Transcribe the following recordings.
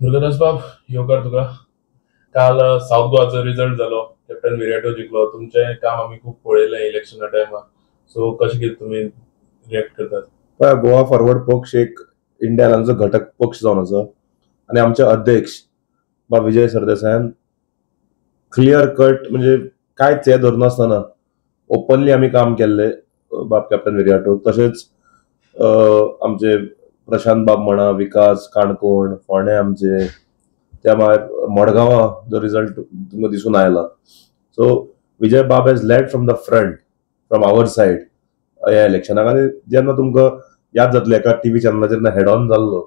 दुर्गादास बाब, येवकार तुका. काल साऊथ गोवाचो रिझल्ट जालो. कॅप्टन विराटो जिखलो. तुमचें काम आमी खूब पळयलें इलेक्शना टायमार. सो कशें कितें तुमी रिएक्ट करतात? गोवा फॉरवर्ड पक्ष एक इंडियनाचो घटक पक्ष जावन आसा आणि आमचे अध्यक्ष बा विजय सरदेसायान क्लियर कट म्हणजे कांयच हे धरनासतना ओपनली आमी काम केल्ले बाब कॅप्टन विराटो. तशेंच आमचे प्रशांत बाब म्हणा, विकास काणकोण, फोंडे आमचे, त्या भायर मडगांवां जो रिझल्ट तुमकां दिसून आयला. So Vijay Bab has led from the front from our side ह्या इलेक्शनाक. आनी जेन्ना तुमकां याद जातलें एका टीव्ही चॅनलाचेर जेन्ना हेड ऑन जाल्लो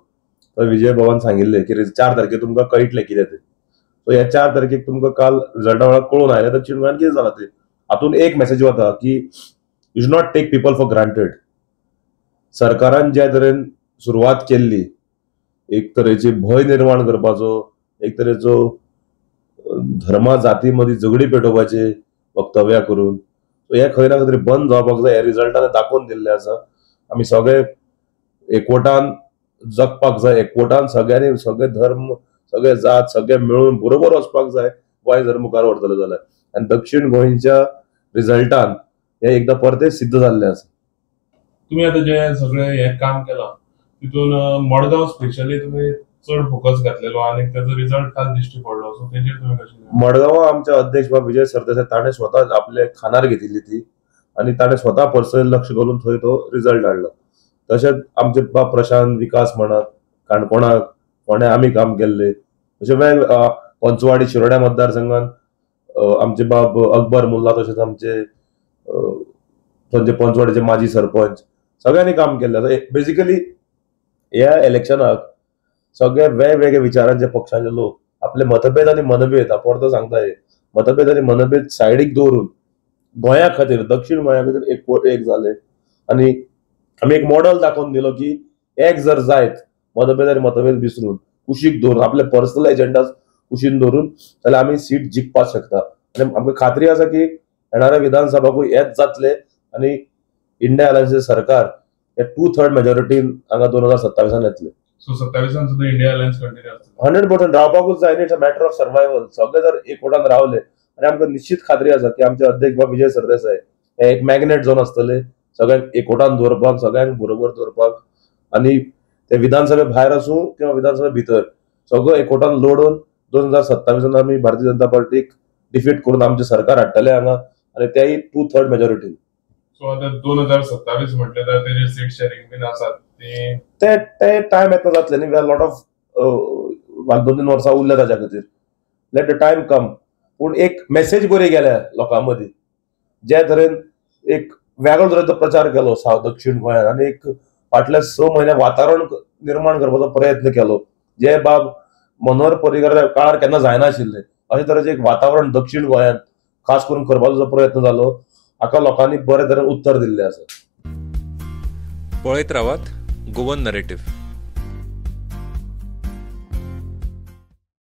थंय विजय बाबान सांगिल्लें की 4 तारखेक तुमकां कळटलें कितें तें. सो ह्या 4 तारखेक तुमकां काल रिझल्टा वेळार कळून आयलें दक्षिण गोंयान कितें जालां तें. हातून एक मेसेज वता की you should not take people for granted. सरकारान ज्या तरेन सुरवात केल्ली एक तरेची भंय निर्माण करपाचो, एक तरेचो धर्मा जाती मदीं झगडी पेटोवपाचे वक्तव्यां करून, हे खंय ना खंय तरी बंद जावपाक जाय. हे रिझल्टान दाखोवन दिल्लें आसा. आमी सगळे एकवटान जगपाक जाय, एकवटान सगळ्यांनी सगळे धर्म, सगळे जात सगळे मेळून बरोबर वचपाक जाय गोंय जर मुखार व्हरतलो जाल्यार. आनी दक्षिण गोंयच्या रिझल्टान हे एकदां परतेच सिद्ध जाल्लें आसा. तुम्ही आता जे सगळे हे काम केलां तितून मडगांव स्पेशली तुम्ही चड फोकस घातलेलो आणि त्याचो रिझल्ट काल दिश्टी पडलो. सो तेजेर तुम्ही कशें मडगांवां आमचे अध्यक्ष बाब विजय सरदेसाय ताणें स्वता आपले खानार घेतिल्ली ती आनी ताणें स्वता पर्सनल लक्ष घालून थंय तो रिझल्ट हाडलो. तशेंच आमचे बाब प्रशांत विकास म्हणत, काणकोणाक फोंड्या आमी काम केल्लें. अशें पंचवाडी शिरोड्या मतदारसंघात आमचे बाब अकबर मुल्ला, तशेंच आमचे थंयचे पंचवाडीचे माजी सरपंच सगळ्यांनी काम केल्लें. बेसिकली ह्या इलेक्शनाक सगळे वेगवेगळे विचारांचे पक्षाचे लोक आपले मतभेद आणि मनभेद परतो सांगता मतभेद आणि मनभेद सायडीक दवरून गोंया खातीर, दक्षिण गोंया खातीर एक जाले. आनी आमी एक मॉडल दाखोवन दिलो की एक जर जायत मतभेद आनी मतभेद विसरून कुशीक दवरून आपले पर्सनल एजेंडा कुशीन दवरून जाल्यार आमी सीट जिखपाक शकता. आनी आमकां खात्री आसा की येणाऱ्या विधानसभाकूय हेच जातले आनी इंडिया अलायन्सचे सरकार हे 2/3 मेजॉरिटीन हांगा 2027 येतले. सो 27 सुद्धा इंडिया अलायन्स कंटिन्यू आसतलो. 100% रावपाकूच जाय. It's a matter of survival. सगळे जर एकवटान रावले आनी आमकां निश्चित खात्री आसा की आमचे अध्यक्ष बाब विजय सरदेसाय हे एक मॅग्नेट जावन आसतले सगळ्यांक एकवटान दवरपाक, सगळ्यांक बरोबर दवरपाक. आनी ते विधानसभे भायर आसूं किंवा विधानसभे भितर सगळो एकवटान लढून 2027 आमी भारतीय जनता पार्टीक डिफीट करून आमचे सरकार हाडटले हांगा आनी तेय 2/3 मेजॉरिटीन. सो आता 2027 म्हटले तर तेजे सीट शेअरिंग बीन आसात ते टायम येता जातले न्ही. वी आर लॉट ऑफ 2-3 वर्सां उरल्या ताच्या खातीर. लेट द टायम कम. पूण एक मेसेज बरी गेल्या लोकां मदीं. जे तरेन एक वेगळो तरेचो प्रचार केलो सावथ दक्षिण गोंयांत आनी एक फाटल्या 6 म्हयने वातावरण निर्माण करपाचो प्रयत्न केलो जे बाब मनोहर पर्रीकर काळार केन्ना जायनाशिल्ले. अशे तरेचें एक वातावरण दक्षिण गोंयांत खास करून करपाचो प्रयत्न जालो. हाका लोकांनी बरे तरेन उत्तर दिल्लें आसा. पळयत रावात गोवन नरेटिव्ह.